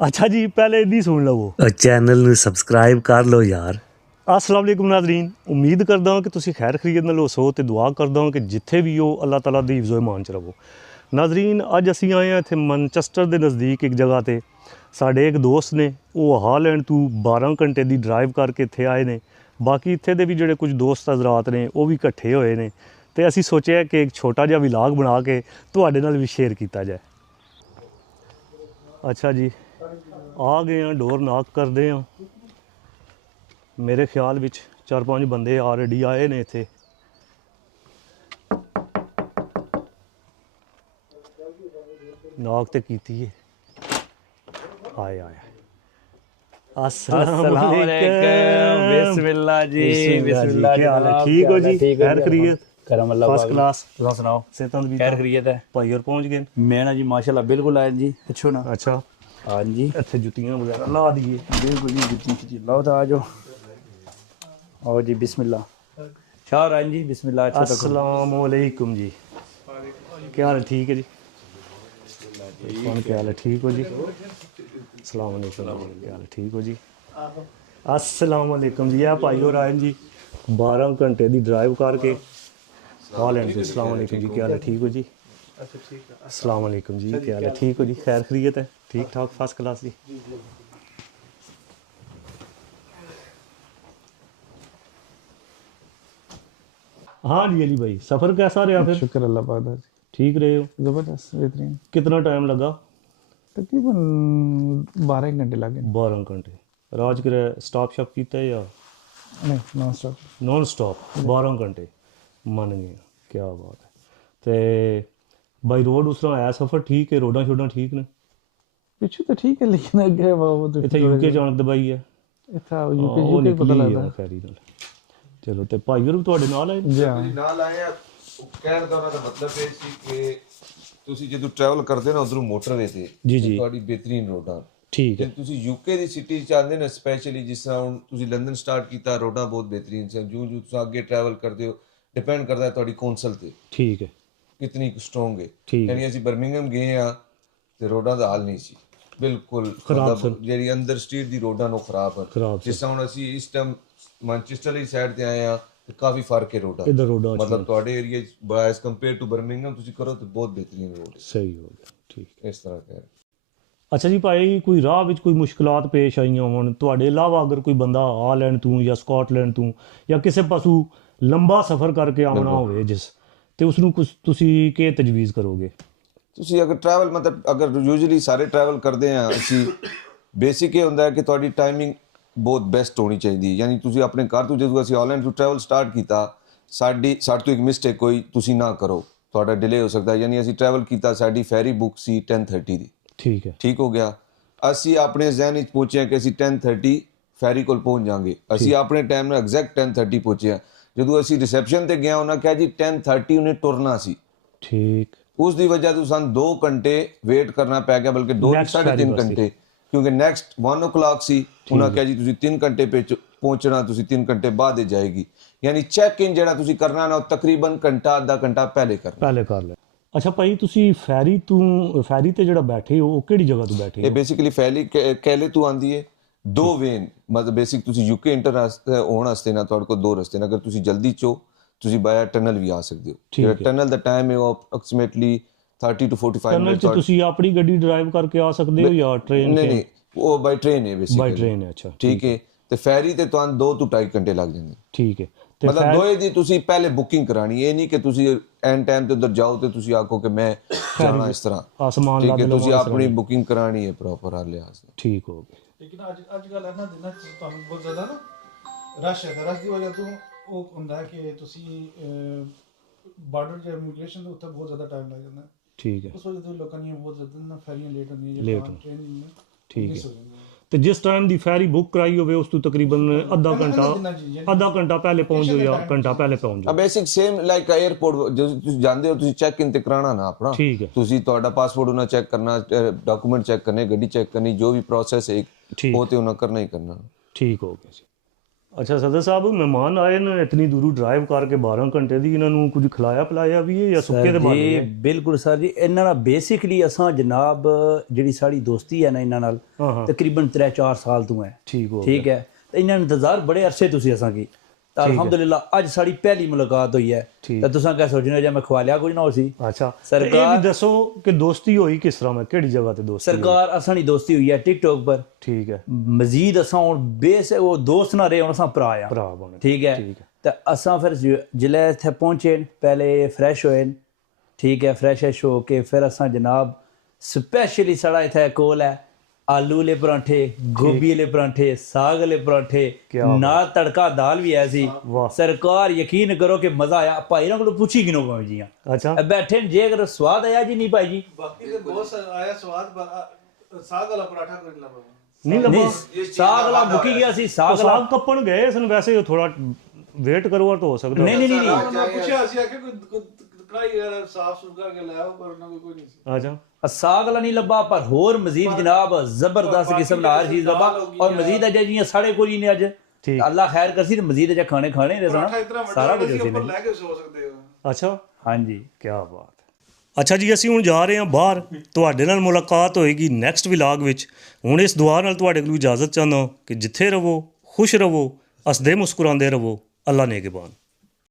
अच्छा जी पहले इदी सुन लवो। ਚੈਨਲ ਨੂੰ ਸਬਸਕ੍ਰਾਈਬ ਕਰ ਲਓ ਯਾਰ। अस्सलाम वालेकुम नाज़रीन, उम्मीद करदा ਹਾਂ ਕਿ ਤੁਸੀਂ ਖੈਰ ਖੈਰੀਅਤ ਨਾਲ ਹੋਸੋ ਤੇ ਦੁਆ ਕਰਦਾ ਹਾਂ ਕਿ ਜਿੱਥੇ ਵੀ ਹੋ ਅੱਲਾਹ ਤਾਲਾ ਦੀ ਹਿਫਜ਼ੋ ਇਮਾਨ ਚ ਰਹੋ। ਨਾਜ਼ਰੀਨ ਅੱਜ ਅਸੀਂ ਆਏ ਹਾਂ ਇੱਥੇ ਮੈਨਚੈਸਟਰ ਦੇ ਨਜ਼ਦੀਕ ਇੱਕ ਜਗ੍ਹਾ ਤੇ। ਸਾਡੇ ਇੱਕ ਦੋਸਤ ਨੇ ਉਹ ਹਾਲੈਂਡ ਤੋਂ 12 ਘੰਟੇ ਦੀ ਡਰਾਈਵ ਕਰਕੇ ਇੱਥੇ ਆਏ ਨੇ। ਬਾਕੀ ਇੱਥੇ ਦੇ ਵੀ ਜਿਹੜੇ ਕੁਝ ਦੋਸਤ ਹਜ਼ਰਾਤ ਨੇ ਉਹ ਵੀ ਇਕੱਠੇ ਹੋਏ ਨੇ ਤੇ ਅਸੀਂ ਸੋਚਿਆ ਕਿ ਇੱਕ ਛੋਟਾ ਜਿਹਾ ਵਲੌਗ ਬਣਾ ਕੇ ਤੁਹਾਡੇ ਨਾਲ ਵੀ ਸ਼ੇਅਰ ਕੀਤਾ ਜਾਏ। ਅੱਛਾ ਜੀ ਆ ਗਏ ਹਾਂ, ਡੋਰ ਨਾਕ ਕਰਦੇ ਹਾਂ। ਮੇਰੇ ਖਿਆਲ ਵਿੱਚ 4-5 ਬੰਦੇ ਆਲਰੇਡੀ ਆਏ ਨੇ ਇੱਥੇ। ਨਾਕ ਤੇ ਕੀਤੀ ਹੈ। ਆਏ अस्सलाम वालेकुम, बिस्मिल्लाह जी, बिस्मिल्लाह जी। क्या हाल है? ठीक हो जी? खैर खैरियत? करम अल्लाह फर्स्ट क्लास। तुम सुनाओ? सेहत भी खैर खैरियत है? भाई और पहुंच गए? मैं ना जी माशाल्लाह बिल्कुल आया जी। पूछो ना। अच्छा हाँ जी, ਇੱਥੇ ਜੁੱਤੀਆਂ ਵਗੈਰਾ ਲਾ ਦਈਏ। बिल्कुल जी, जितनी लाओ तो आ जाओ। आओ जी, बिस्मिल्लाह। शाह रायन जी, बिस्मिल्लाह। अच्छा तक अस्सलाम वालेकुम जी। क्या हाल है? ठीक है जी। कौन क्या हाल है? ठीक हो जी? अस्सलाम वालेकुम। क्या हाल है? ठीक हो जी? अस्सलाम वालेकुम जी। आ भाई और आए जी 12 घंटे ਦੀ ਡਰਾਈਵ ਕਰਕੇ ਹਾਲੈਂਡ ਤੋਂ। अस्सलाम वालेकुम जी। क्या हाल है? ठीक हो जी? अच्छा ठीक है। अस्सलाम वालेकुम जी। क्या हाल है? ठीक हो जी? खैर खैरियत है? ठीक ठाक फर्स्ट क्लास जी। हाँ जी अली भाई, सफ़र कैसा रहा फिर? शुक्र अल्लाह पाक दा। ठीक रहे हो? जबरदस्त, बेहतरीन। कितना टाइम लगा? तकरीबन 12 घंटे लगे। 12 घंटे। राज के स्टॉप शॉप किया है या नहीं, नॉन स्टॉप। Non stop? 12 घंटे मन गए। क्या बात है। तो बाई रोड उस तरह है सफ़र ठीक है? रोडा शोडा ठीक ने? पिछू तो ठीक है, लेकिन अगे वो तो इतना यूके जान दबाई है। इतना ਉਹ यूके पता ਨਿਕਲੀ लगता ਆ ਫੈਰੀ ਨਾਲ। ਚਲੋ ਤੇ ਭਾਈ ਹੋਰ ਵੀ ਤੁਹਾਡੇ ਨਾਲ ਆਏ? जी हाँ। ਨਾਲ ਆਏ ਆ। ਉਹ ਕਹਿਣ ਦਾ ਉਹਨਾਂ ਦਾ ਮਤਲਬ ਇਹ ਸੀ ਕਿ ਤੁਸੀਂ ਜਦੋਂ ਟਰੈਵਲ ਕਰਦੇ ਨਾ ਉਧਰੋਂ ਮੋਟਰਵੇ ਤੇ ਜੀ ਜੀ ਤੁਹਾਡੀ ਬਿਹਤਰੀਨ ਰੋਡਾਂ। ਠੀਕ ਜੇ ਹੈ। ਤੁਸੀਂ ਯੂਕੇ ਦੀ ਸਿਟੀ ਚ ਆਉਂਦੇ ਨਾ, ਸਪੈਸ਼ਲੀ ਜਿਸ ਤਰ੍ਹਾਂ ਹੁਣ ਤੁਸੀਂ ਲੰਡਨ ਸਟਾਰਟ ਕੀਤਾ, ਰੋਡਾਂ ਬਹੁਤ ਬਿਹਤਰੀਨ ਸਨ। ਜਿਉਂ ਜਿਉਂ ਤੁਸੀਂ ਅੱਗੇ ਟਰੈਵਲ ਕਰਦੇ ਹੋ ਡਿਪੈਂਡ ਕਰਦਾ ਹੈ ਤੁਹਾਡੀ ਕੌਂਸਲ ਤੇ ਠੀਕ ਹੈ। ਕਿਤਨੀ ਸਟਰੋਂਗ ਹੈ। ਠੀਕ ਹੈ। ਯਾਨੀ ਅਸੀਂ ਬਰਮਿੰਗਮ ਗਏ ਆ ਤੇ ਰੋਡਾਂ ਦਾ ਹਾਲ ਨਹੀਂ ਸੀ ਬਿਲਕੁਲ ਖਰਾਬ ਮਤਲਬ ਜਿਹੜੀ ਅੰਦਰ ਸਟਰੀਟ ਦੀ ਰੋਡਾਂ ਨੂੰ ਖਰਾਬ ਖਰਾਬ ਜਿਸ ਤਰ੍ਹਾਂ ਹੁਣ ਅਸੀਂ ਇਸ ਟਾਈਮ ਮੈਨਚੈਸਟਰ ਵਾਲੀ ਸਾਈਡ ਤੇ ਆਏ ਆ ਤੇ ਕਾਫੀ ਫਰਕ ਹੈ ਰੋਡਾਂ। ਇੱਧਰ ਰੋਡਾਂ ਮਤਲਬ ਤੁਹਾਡੇ area as compare to Birmingham ਤੁਸੀਂ ਕਰੋ ਤੇ ਬਹੁਤ ਬਿਹਤਰੀਨ ਰੋਡ ਸਹੀ ਹੋ ਗਿਆ। ਠੀਕ। ਹੈ। ਇਸ ਤਰ੍ਹਾਂ ਕਹਿ ਅੱਛਾ ਜੀ ਭਾਈ, ਕੋਈ ਰਾਹ ਵਿੱਚ ਕੋਈ ਮੁਸ਼ਕਲਾਤ ਪੇਸ਼ ਆਈਆਂ ਹੋਣ ਤੁਹਾਡੇ ਇਲਾਵਾ, ਅਗਰ ਕੋਈ ਬੰਦਾ ਹਾਲੈਂਡ ਤੋਂ ਜਾਂ ਸਕਾਟਲੈਂਡ ਤੋਂ ਜਾਂ ਕਿਸੇ ਪਾਸੋਂ ਲੰਬਾ ਸਫ਼ਰ ਕਰਕੇ ਆਉਣਾ ਹੋਵੇ ਜਿਸ, ਤੇ ਉਸ ਨੂੰ ਕੁਝ ਤੁਸੀਂ ਕੀ ਤਜਵੀਜ਼ ਕਰੋਗੇ? ਤੁਸੀਂ ਅਗਰ ਟਰੈਵਲ ਮਤਲਬ ਅਗਰ ਯੂਜੂਅਲੀ ਸਾਰੇ ਟਰੈਵਲ ਕਰਦੇ ਆ ਅਸੀਂ, ਬੇਸਿਕ ਇਹ ਹੁੰਦਾ ਹੈ ਕਿ ਤੁਹਾਡੀ ਟਾਈਮਿੰਗ ਬਹੁਤ ਬੈਸਟ ਹੋਣੀ ਚਾਹੀਦੀ ਹੈ। ਯਾਨੀ ਤੁਸੀਂ ਆਪਣੇ ਘਰ ਤੋਂ ਜਦੋਂ ਅਸੀਂ ਹਾਲੈਂਡ ਤੋਂ ਟਰੈਵਲ ਸਟਾਰਟ ਕੀਤਾ, ਸਾਡੇ ਤੋਂ ਇੱਕ ਮਿਸਟੇਕ ਕੋਈ ਤੁਸੀਂ ਨਾ ਕਰੋ, ਤੁਹਾਡਾ ਡਿਲੇ ਹੋ ਸਕਦਾ। ਯਾਨੀ ਅਸੀਂ ਟਰੈਵਲ ਕੀਤਾ, ਸਾਡੀ ਫੈਰੀ ਬੁੱਕ ਸੀ 10:30 ਦੀ। ਠੀਕ ਹੈ। ਠੀਕ ਹੋ ਗਿਆ। ਅਸੀਂ ਆਪਣੇ ਜ਼ਹਿਨ ਵਿੱਚ ਪਹੁੰਚਿਆ ਕਿ ਅਸੀਂ 10:30 ਫੈਰੀ ਕੋਲ ਪਹੁੰਚ ਜਾਵਾਂਗੇ। ਅਸੀਂ ਆਪਣੇ ਟਾਈਮ ਨਾਲ ਐਗਜ਼ੈਕਟ 10:30 ਪਹੁੰਚਿਆ। ਜਦੋਂ ਅਸੀਂ ਰਿਸੈਪਸ਼ਨ ਤੇ ਗਿਆ, ਉਹਨਾਂ ਕਿਹਾ ਜੀ 10:30 ਉਹਨੇ ਟੁਰਨਾ ਸੀ। ਠੀਕ। ਉਸ ਦੀ ਵਜ੍ਹਾ ਤੋਂ ਸਾਨੂੰ 2 ਘੰਟੇ ਵੇਟ ਕਰਨਾ ਪੈ ਗਿਆ, ਬਲਕਿ 2.5 ਘੰਟੇ, ਕਿਉਂਕਿ ਨੈਕਸਟ 1 o'clock ਸੀ। ਉਹਨਾਂ ਕਿਹਾ ਜੀ ਤੁਸੀਂ 3 ਘੰਟੇ ਪਹੁੰਚਣਾ, ਤੁਸੀਂ 3 ਘੰਟੇ ਬਾਅਦ ਹੀ ਜਾਏਗੀ। ਯਾਨੀ ਚੈੱਕ ਇਨ ਜਿਹੜਾ ਤੁਸੀਂ ਕਰਨਾ ਨਾ, ਉਹ ਤਕਰੀਬਨ ਘੰਟਾ ਅੱਧਾ ਘੰਟਾ ਪਹਿਲੇ ਕਰਨਾ। ਪਹਿਲੇ ਕਰ ਲੈ। ਅੱਛਾ ਭਾਈ, ਤੁਸੀਂ ਫੈਰੀ ਤੇ ਜਿਹੜਾ ਬੈਠੇ ਹੋ ਉਹ ਕਿਹੜੀ ਜਗ੍ਹਾ ਤੋਂ ਬੈਠੇ ਇਹ ਹੋ? ਬੇਸਿਕਲੀ ਫੈਲੀ ਕੈਲੇ ਤੋਂ ਆਉਂਦੀ ਹੈ। 2 ਵੇਨ ਮਤਲਬ ਬੇਸਿਕ ਤੁਸੀਂ ਯੂਕੇ ਇੰਟਰ ਹੋਣ ਵਾਸਤੇ ਨਾ ਤੁਹਾਡੇ ਕੋਲ 2 ਰਸਤੇ ਨੇ। ਅਗਰ ਤੁਸੀਂ ਜਲਦੀ ਚੋ ਤੁਸੀਂ ਬਾਇਆ ਟਨਲ ਵੀ ਆ ਸਕਦੇ ਹੋ। ਜਿਹੜਾ ਟਨਲ ਦਾ ਟਾਈਮ ਹੈ ਉਹ ਅਪਰੋਕਸੀਮੇਟਲੀ 30 to 45 ਟਨਲ ਮਿੰਟ। 'ਚ ਤੁਸੀਂ ਆਪਣੀ ਗੱਡੀ ਡਰਾਈਵ ਕਰਕੇ ਆ ਸਕਦੇ ਹੋ ਜਾਂ ਟ੍ਰੇਨ? ਨਹੀਂ ਉਹ ਬਾਈ ਟ੍ਰੇਨ ਹੈ ਬੇਸਿਕਲੀ। ਬਾਈ ਟ੍ਰੇਨ ਹੈ। ਅੱਛਾ ਠੀਕ ਹੈ। ਤੇ ਫੈਰੀ ਤੇ ਤੁਹਾਨੂੰ 2 ਤੋਂ 2.5 ਘੰਟੇ ਲੱਗ ਜਾਂਦੇ। ਠੀਕ ਹੈ। ਤੇ ਮਤਲਬ ਦੋਏ ਦੀ ਤੁਸੀਂ ਪਹਿਲੇ ਬੁਕਿੰਗ ਕਰਾਣੀ। ਇਹ ਨਹੀਂ ਕਿ ਤੁਸੀਂ ਐਂਡ ਟਾਈਮ ਤੇ ਉਧਰ ਜਾਓ ਤੇ ਤੁਸੀਂ ਆਖੋ ਕਿ ਮੈਂ ਜਾਣਾ ਇਸ ਤਰ੍ਹਾਂ। ਆਸਮਾਨ ਠੀਕ ਲਾ ਹੈ, ਦੇ ਤੁਸੀਂ ਆਪਣੀ ਬੁਕਿੰਗ ਕਰਾਣੀ ਹੈ ਪ੍ਰੋਪਰ ਹਰ ਲਿਹਾਜ਼ ਨਾਲ। ਠੀਕ ਹੋ ਗਿਆ। ਲੇਕਿਨ ਅੱਜ ਕੱਲ੍ਹ ਇਹਨਾਂ ਦਿਨਾਂ 'ਚ ਤੁਹਾਨੂੰ ਬਹੁਤ ਜ਼ਿਆਦਾ ਨਾ ਰਸ਼ ਹੈ। ਰਸ਼ ਦੀ ਵਜ੍ਹਾ ਤੋਂ ਉਹ ਹੁੰਦਾ ਹੈ ਕਿ ਤੁਸੀਂ ਬਾਰਡਰ ਜਾਂ ਇਮੀਗ੍ਰੇਸ਼ਨ ਦੇ ਉੱਤੇ ਬਹੁਤ ਜ਼ਿਆਦਾ ਟਾਈਮ ਲੱਗ ਜਾਂਦਾ ਹੈ। ਠੀਕ ਹੈ। ਉਸ ਵਜ੍ਹਾ ਤੋਂ ਲੋਕਾਂ ਦੀਆਂ ਬਹੁਤ ਜ਼ਿਆਦਾ ਨਾ ਫੈਰੀਆਂ ਲੇਟ ਹੁੰਦੀਆਂ ਲੇਟ ਜਾਂ ਟ੍ਰੇਨ ਦੀਆਂ ਠੀਕ ਮਿਸ ਹੈ। ਹੋ ਜਾਂਦੀਆਂ। ਤੇ ਜਿਸ ਟਾਈਮ ਦੀ ਫੈਰੀ ਬੁੱਕ ਕਰਾਈ ਹੋਵੇ ਉਸ ਤੋਂ ਤਕਰੀਬਨ ਅੱਧਾ ਘੰਟਾ ਪਹਿਲੇ ਪਹੁੰਚ ਜਾਓ ਜਾਂ ਘੰਟਾ ਪਹਿਲੇ ਪਹੁੰਚ ਜਾਓ। ਬੇਸਿਕ ਸੇਮ ਲਾਈਕ 에어ਪੋਰਟ ਜਦੋਂ ਤੁਸੀਂ ਜਾਂਦੇ ਹੋ ਤੁਸੀਂ ਚੈੱਕ ਇਨ ਤੇ ਕਰਾਣਾ ਨਾ ਆਪਣਾ। ਠੀਕ ਹੈ। ਤੁਸੀਂ ਤੁਹਾਡਾ ਪਾਸਪੋਰਟ ਉਹਨਾਂ ਚੈੱਕ ਕਰਨਾ, ਡਾਕੂਮੈਂਟ ਚੈੱਕ ਕਰਨੇ, ਗੱਡੀ ਚੈੱਕ ਕਰਨੀ, ਜੋ ਵੀ ਪ੍ਰੋਸੈਸ ਹੈ ਉਹ ਤੇ ਉਹਨਾਂ ਕਰਨਾ ਹੀ ਕਰਨਾ। ਠੀਕ ਹੋ ਗਿਆ ਜੀ। ਅੱਛਾ ਸਦਰ ਸਾਹਿਬ, ਮਹਿਮਾਨ ਆਏ ਨੇ ਇਤਨੀ ਦੂਰੋਂ ਡਰਾਈਵ ਕਰਕੇ 12 ਘੰਟੇ ਦੀ, ਇਹਨਾਂ ਨੂੰ ਕੁਝ ਖਿਲਾਇਆ ਪਿਲਾਇਆ ਵੀ ਹੈ ਜਾਂ ਸੁੱਕੇ ਦੇ ਬਣੇ ਜੀ ਹੈ? ਬਿਲਕੁਲ ਸਰ ਜੀ, ਇਹਨਾਂ ਨਾਲ ਬੇਸਿਕਲੀ ਅਸਾਂ ਜਨਾਬ ਜਿਹੜੀ ਸਾਡੀ ਦੋਸਤੀ ਹੈ ਨਾ ਇਹਨਾਂ ਨਾਲ ਹਾਂ ਹਾਂ ਤਕਰੀਬਨ 3-4 ਸਾਲ ਤੋਂ ਹੈ। ਠੀਕ ਹੋ ਠੀਕ ਹੈ, ਤੇ ਇਹਨਾਂ ਨੇ ਇੰਤਜ਼ਾਰ ਬੜੇ ਅਰਸੇ ਤੁਸੀਂ ਅਸਾਂ ਕੀ ਤਾਂ ਅਲਹਮਦੁਲਿਲਾ ਅੱਜ ਸਾਡੀ ਪਹਿਲੀ ਮੁਲਾਕਾਤ ਹੋਈ ਹੈ। ਠੀਕ। ਤਾਂ ਤੁਸੀਂ ਕਿਆ ਸੋਚਣਾ ਜੇ ਮੈਂ ਖਵਾ ਲਿਆ ਕੁਝ ਨਾ ਹੋ ਸੀ। ਅੱਛਾ ਸਰਕਾਰ- ਤੇ ਇਹ ਵੀ ਦੱਸੋ ਕਿ ਦੋਸਤੀ ਹੋਈ ਕਿਸ ਤਰ੍ਹਾਂ, ਮੈਂ ਕਿਹੜੀ ਜਗ੍ਹਾ ਤੇ ਦੋਸਤੀ ਹੋਈ? ਸਰਕਾਰ ਅਸਾਂ ਦੀ ਦੋਸਤੀ ਹੋਈ ਹੈ ਟਿਕਟੋਕ ਪਰ। ਠੀਕ ਹੈ, ਮਜ਼ੀਦ ਅਸਾਂ ਹੁਣ ਬੇਸ ਉਹ ਦੋਸਤ ਨਾ ਰਹੇ, ਹੁਣ ਅਸਾਂ ਭਰਾ ਆ। ਭਰਾ ਬਣੇ। ਠੀਕ ਹੈ, ਠੀਕ ਹੈ। ਤਾਂ ਅਸਾਂ ਫਿਰ ਜਿਲੇ ਇੱਥੇ ਪਹੁੰਚੇ ਪਹਿਲੇ ਫਰੈਸ਼ ਹੋਏ। ਠੀਕ ਹੈ, ਫਰੈਸ਼ ਹੋ ਕੇ ਫਿਰ ਅਸਾਂ ਜਨਾਬ ਸਪੈਸ਼ਲੀ ਸਾਡਾ ਇੱਥੇ ਕੋਲ ਹੈ ਆਲੂ ਵਾਲੇ ਪਰਾਂਠੇ, ਗੋਭੀ ਵਾਲੇ ਪਰਾਂਠੇ, ਸਾਗ ਵਾਲੇ ਪਰਾਂਠੇ, ਨਾਲ ਤੜਕਾ ਦਾਲ ਵੀ ਐ ਸੀ। ਵਾਹ। ਸਰਕਾਰ ਯਕੀਨ ਕਰੋ ਕਿ ਮਜ਼ਾ ਆਇਆ। ਭਾਈ ਇਹਨਾਂ ਕੋਲ ਪੁੱਛੀ ਕਿਨੋਂ ਭਾਵੇਂ ਜੀ ਅੱਛਾ ਬੈਠੇ ਨੇ, ਜੇ ਅਗਰ ਸਵਾਦ ਆਇਆ ਜੀ ਨਹੀਂ ਭਾਈ ਜੀ ਬਾਕੀ ਤੇ ਬਹੁਤ ਆਇਆ ਸਵਾਦ, ਸਾਗ ਵਾਲਾ ਪਰਾਠਾ ਕੋਈ ਲੱਭਾ ਨਹੀਂ ਲੱਭਾ। ਨਹੀਂ, ਸਾਗ ਵਾਲਾ ਮੁੱਕੀ ਗਿਆ ਸੀ। ਸਾਗ ਵਾਲਾ ਸਾਗ ਕੱਪਣ ਗਏ ਸਨ, ਵੈਸੇ ਥੋੜਾ ਵੇਟ ਕਰੋ ਤਾਂ ਹੋ ਸਕਦਾ। ਨਹੀਂ ਨਹੀਂ ਨਹੀਂ ਮੈਂ ਪੁੱਛਿਆ ਸੀ ਕਿ ਕੋਈ ਕੜਾਈ ਯਾਰ ਸਾਫ ਸੁਥਰਾ ਕਰਕੇ ਲਾਇਆ ਪਰ ਉਹਨਾਂ ਕੋਈ ਨਹੀਂ ਸੀ। ਅੱਛਾ ਸਾਗ ਵਾਲਾ ਨਹੀਂ ਲੱਭਾ, ਪਰ ਹੋਰ ਮਜ਼ੀਦ ਜਨਾਬ ਜ਼ਬਰਦਸਤ ਕਿਸਮ ਦਾ ਹਰ ਚੀਜ਼ ਲੱਭਾ। ਔਰ ਮਜ਼ੀਦ ਅਜੇ ਜੀਆਂ ਸਾਡੇ ਕੋਲ ਹੀ ਨੇ ਅੱਜ ਠੀਕ। ਅੱਲਾ ਖੈਰ ਕਰਸੀ ਤੇ ਮਜ਼ੀਦ ਅਜੇ ਖਾਣੇ ਨੇ ਪਰਾਠਾ ਇਤਨਾ ਵੱਡਾ ਸਾਰਾ ਕੁਝ ਸੀ ਅਸੀਂ ਉੱਪਰ ਨੇ। ਲੈ ਕੇ ਸੋ ਸਕਦੇ ਹੋ। ਅੱਛਾ ਹਾਂਜੀ ਕੀ ਬਾਤ। ਅੱਛਾ ਜੀ, ਅਸੀਂ ਹੁਣ ਜਾ ਰਹੇ ਹਾਂ ਬਾਹਰ। ਤੁਹਾਡੇ ਨਾਲ ਮੁਲਾਕਾਤ ਹੋਏਗੀ ਨੈਕਸਟ ਵਲੌਗ ਵਿੱਚ। ਹੁਣ ਇਸ ਦੁਆ ਨਾਲ ਤੁਹਾਡੇ ਕੋਲ ਇਜਾਜ਼ਤ ਚਾਹੁੰਦਾ ਕਿ ਜਿੱਥੇ ਰਹੋ ਖੁਸ਼ ਰਹੋ, ਹੱਸਦੇ ਮੁਸਕਰਾਉਂਦੇ ਰਹੋ। ਅੱਲਾ ਨੇਗੇਬਾਨ।